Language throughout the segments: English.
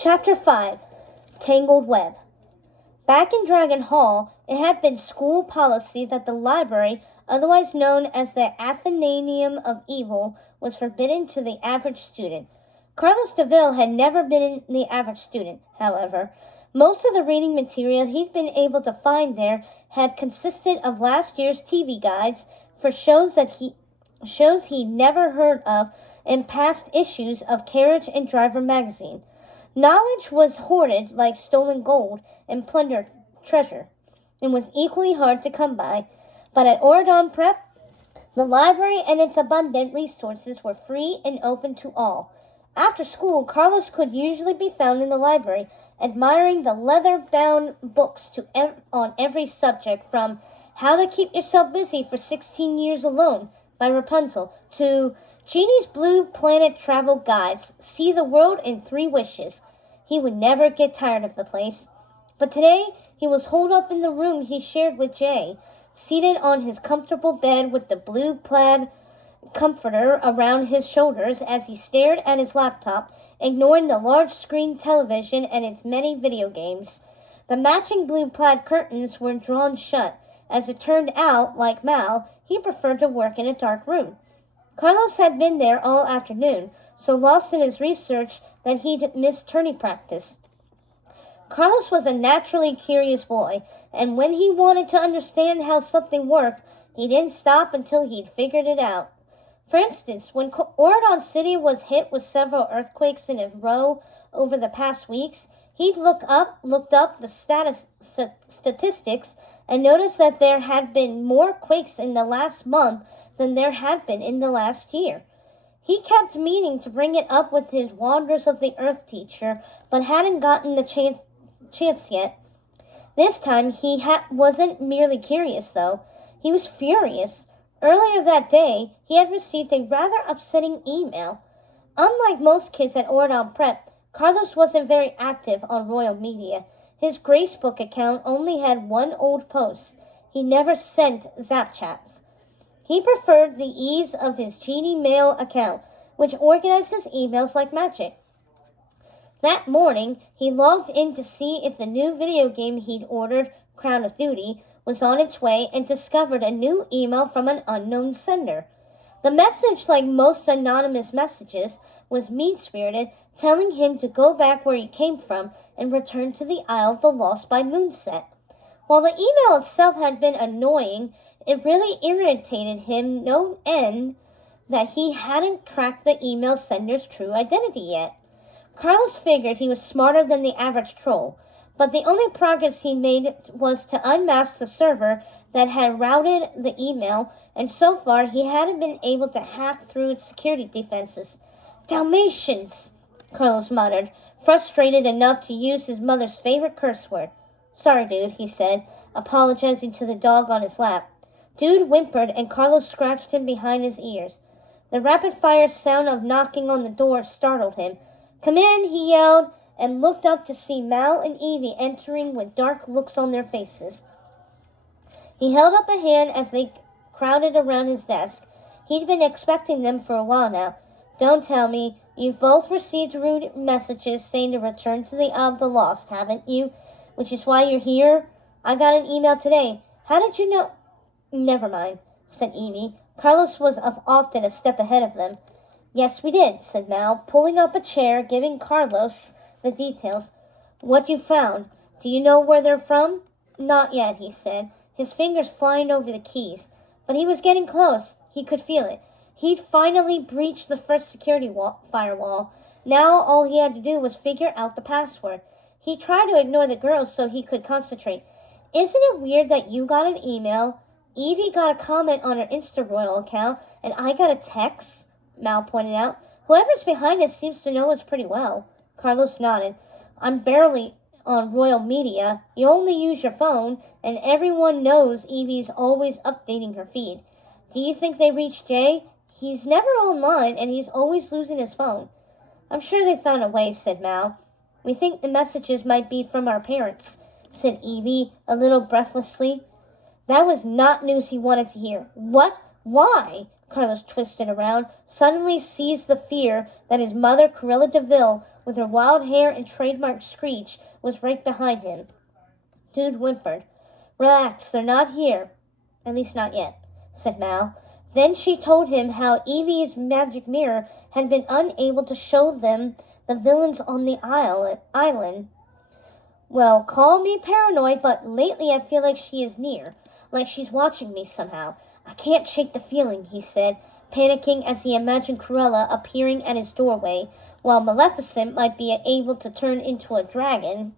Chapter 5 Tangled Web. Back in Dragon Hall, it had been school policy that the library, otherwise known as the Athenaeum of Evil, was forbidden to the average student. Carlos DeVille had never been the average student, however. Most of the reading material he'd been able to find there had consisted of last year's TV guides for shows he'd never heard of and past issues of Carriage and Driver magazine. Knowledge was hoarded like stolen gold and plundered treasure, and was equally hard to come by. But at Oradon Prep, the library and its abundant resources were free and open to all. After school, Carlos could usually be found in the library, admiring the leather-bound books on every subject, from How to Keep Yourself Busy for 16 Years Alone by Rapunzel to Genie's Blue Planet Travel Guides, See the World in 3 Wishes. He would never get tired of the place. But today, he was holed up in the room he shared with Jay, seated on his comfortable bed with the blue plaid comforter around his shoulders as he stared at his laptop, ignoring the large-screen television and its many video games. The matching blue plaid curtains were drawn shut. As it turned out, like Mal, he preferred to work in a dark room. Carlos had been there all afternoon, so lost in his research that he'd missed tourney practice. Carlos was a naturally curious boy, and when he wanted to understand how something worked, he didn't stop until he'd figured it out. For instance, when Oradon City was hit with several earthquakes in a row over the past weeks, he'd looked up the statistics and noticed that there had been more quakes in the last month than there had been in the last year. He kept meaning to bring it up with his Wonders of the Earth teacher, but hadn't gotten the chance yet. This time he wasn't merely curious, though. He was furious. Earlier that day, he had received a rather upsetting email. Unlike most kids at Oradon Prep, Carlos wasn't very active on Royal Media. His Gracebook account only had one old post. He never sent Zap chats. He preferred the ease of his Genie Mail account, which organizes emails like magic. That morning, he logged in to see if the new video game he'd ordered, Crown of Duty, was on its way and discovered a new email from an unknown sender. The message, like most anonymous messages, was mean-spirited, telling him to go back where he came from and return to the Isle of the Lost by moonset. While the email itself had been annoying, it really irritated him no end that he hadn't cracked the email sender's true identity yet. Carlos figured he was smarter than the average troll, but the only progress he made was to unmask the server that had routed the email, and so far he hadn't been able to hack through its security defenses. Dalmatians, Carlos muttered, frustrated enough to use his mother's favorite curse word. Sorry, dude, he said, apologizing to the dog on his lap. Dude whimpered, and Carlos scratched him behind his ears. The rapid-fire sound of knocking on the door startled him. Come in, he yelled, and looked up to see Mal and Evie entering with dark looks on their faces. He held up a hand as they crowded around his desk. He'd been expecting them for a while now. Don't tell me. You've both received rude messages saying to return to the Isle of the Lost, haven't you? Which is why you're here? I got an email today. How did you know? Never mind, said Evie. Carlos was often a step ahead of them. Yes, we did, said Mal, pulling up a chair, giving Carlos the details. What you found? Do you know where they're from? Not yet, he said, his fingers flying over the keys. But he was getting close. He could feel it. He'd finally breached the first security firewall. Now all he had to do was figure out the password. He tried to ignore the girls so he could concentrate. Isn't it weird that you got an email, Evie got a comment on her Insta-Royal account, and I got a text? Mal pointed out. Whoever's behind us seems to know us pretty well. Carlos nodded. I'm barely on Royal Media. You only use your phone, and everyone knows Evie's always updating her feed. Do you think they reached Jay? He's never online, and he's always losing his phone. I'm sure they found a way, said Mal. We think the messages might be from our parents, said Evie, a little breathlessly. That was not news he wanted to hear. What? Why? Carlos twisted around, suddenly seized the fear that his mother, Corilla DeVille, with her wild hair and trademark screech, was right behind him. Dude whimpered. Relax, they're not here. At least not yet, said Mal. Then she told him how Evie's magic mirror had been unable to show them the villains on the island. Well, call me paranoid, but lately I feel like she is near, like she's watching me somehow. I can't shake the feeling, he said, panicking as he imagined Cruella appearing at his doorway, while Maleficent might be able to turn into a dragon.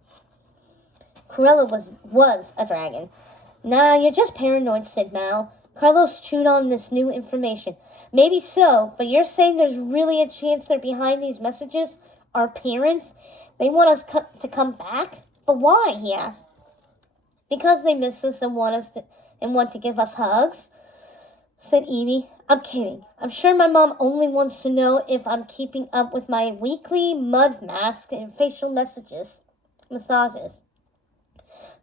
Cruella was a dragon. Nah, you're just paranoid, said Mal. Carlos chewed on this new information. Maybe so, but you're saying there's really a chance they're behind these messages? Our parents? They want us to come back? But why? He asked. Because they miss us and want to give us hugs, said Evie. I'm kidding. I'm sure my mom only wants to know if I'm keeping up with my weekly mud mask and facial massages.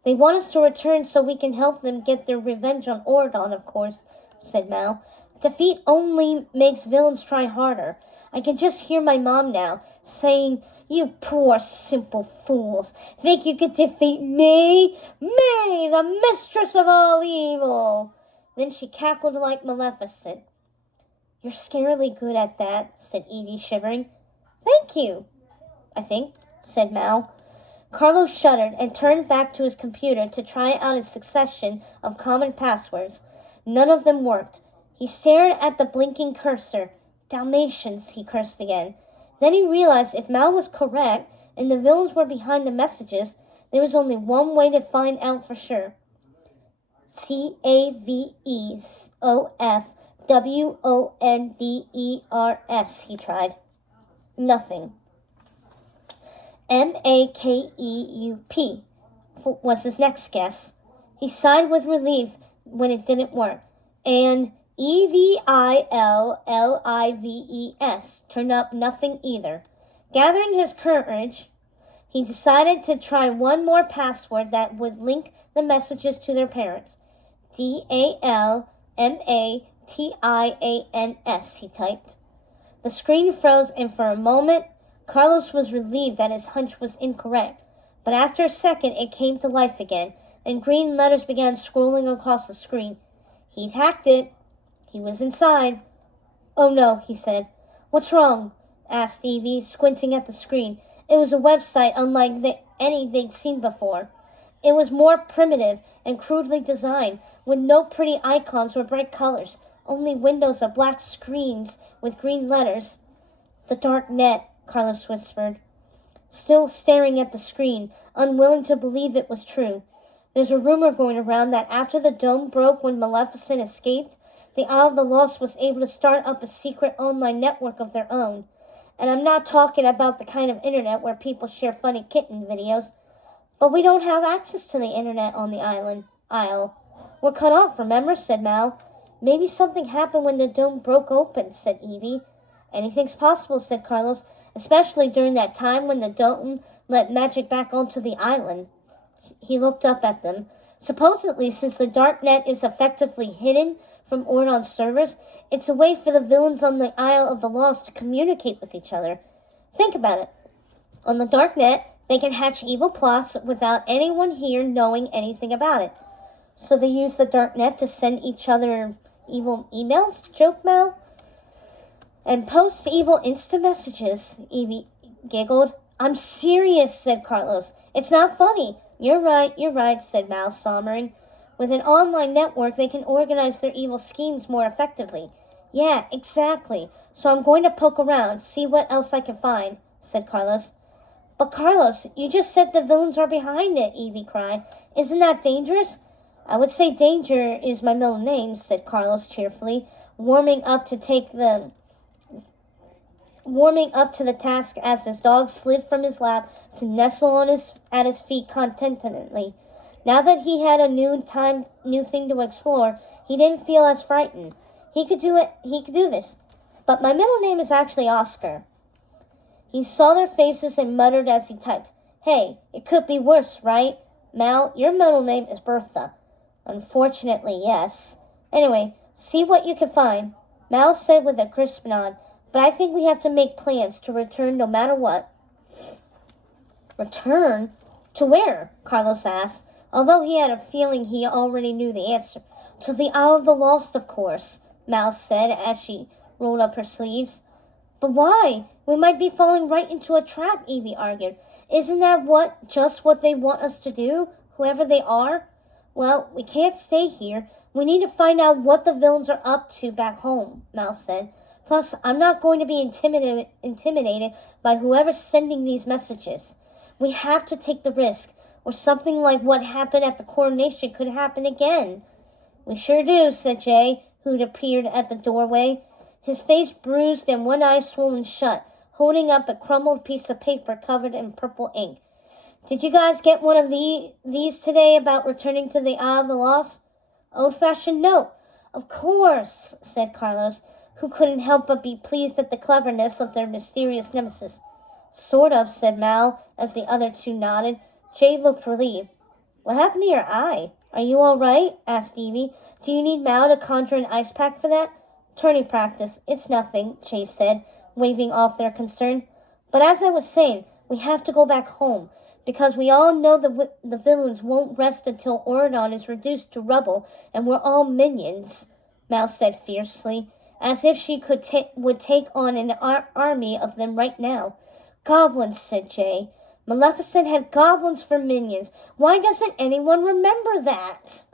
They want us to return so we can help them get their revenge on Ordon, of course, said Mal. Defeat only makes villains try harder. I can just hear my mom now, saying, You poor simple fools. Think you could defeat me? Me, the mistress of all evil. Then she cackled like Maleficent. You're scarily good at that, said Evie, shivering. Thank you, I think, said Mal. Carlos shuddered and turned back to his computer to try out a succession of common passwords. None of them worked. He stared at the blinking cursor. Dalmatians, he cursed again. Then he realized if Mal was correct and the villains were behind the messages, there was only one way to find out for sure. CAVESOFWONDERS, he tried. Nothing. MAKEUP was his next guess. He sighed with relief when it didn't work. And EVILLIVES turned up nothing either. Gathering his courage, he decided to try one more password that would link the messages to their parents. DALMATIANS, he typed. The screen froze, and for a moment, Carlos was relieved that his hunch was incorrect. But after a second, it came to life again, and green letters began scrolling across the screen. He'd hacked it. He was inside. Oh no, he said. What's wrong? Asked Evie, squinting at the screen. It was a website unlike any they'd seen before. It was more primitive and crudely designed, with no pretty icons or bright colors, only windows of black screens with green letters. The dark net, Carlos whispered, still staring at the screen, unwilling to believe it was true. There's a rumor going around that after the dome broke when Maleficent escaped, the Isle of the Lost was able to start up a secret online network of their own. And I'm not talking about the kind of internet where people share funny kitten videos. But we don't have access to the internet on the isle. We're cut off, remember? Said Mal. Maybe something happened when the dome broke open, said Evie. Anything's possible, said Carlos, especially during that time when the dome let magic back onto the island. He looked up at them. Supposedly, since the dark net is effectively hidden from Ordon's servers, it's a way for the villains on the Isle of the Lost to communicate with each other. Think about it. On the dark net, they can hatch evil plots without anyone here knowing anything about it. So they use the dark net to send each other evil emails, joked Mal. And post evil Insta messages, Evie giggled. I'm serious, said Carlos. It's not funny. You're right, said Mal, sombering. With an online network, they can organize their evil schemes more effectively. Yeah, exactly. So I'm going to poke around, see what else I can find, said Carlos. But Carlos, you just said the villains are behind it, Evie cried. Isn't that dangerous? I would say danger is my middle name, said Carlos cheerfully, warming up to the task as his dog slid from his lap to nestle at his feet contentedly. Now that he had a new thing to explore, he didn't feel as frightened. He could do this. But my middle name is actually Oscar. He saw their faces and muttered as he typed, Hey, it could be worse, right? Mal, your middle name is Bertha. Unfortunately, yes. Anyway, see what you can find. Mal said with a crisp nod. But I think we have to make plans to return no matter what. Return? To where? Carlos asked, although he had a feeling he already knew the answer. To the Isle of the Lost, of course, Mal said as she rolled up her sleeves. But why? We might be falling right into a trap, Evie argued. Isn't that just what they want us to do, whoever they are? Well, we can't stay here. We need to find out what the villains are up to back home, Mal said. Plus, I'm not going to be intimidated by whoever's sending these messages. We have to take the risk, or something like what happened at the coronation could happen again. We sure do, said Jay, who'd appeared at the doorway, his face bruised and one eye swollen shut, holding up a crumpled piece of paper covered in purple ink. Did you guys get one of these today about returning to the Isle of the Lost? Old-fashioned note. Of course, said Carlos, who couldn't help but be pleased at the cleverness of their mysterious nemesis. Sort of, said Mal, as the other two nodded. Jay looked relieved. What happened to your eye? Are you all right? Asked Evie. Do you need Mal to conjure an ice pack for that? Turning practice. It's nothing, Jay said, waving off their concern. But as I was saying, we have to go back home, because we all know the villains won't rest until Oridon is reduced to rubble, and we're all minions, Mal said fiercely, as if she would take on an army of them right now. Goblins, said Jay. Maleficent had goblins for minions. Why doesn't anyone remember that?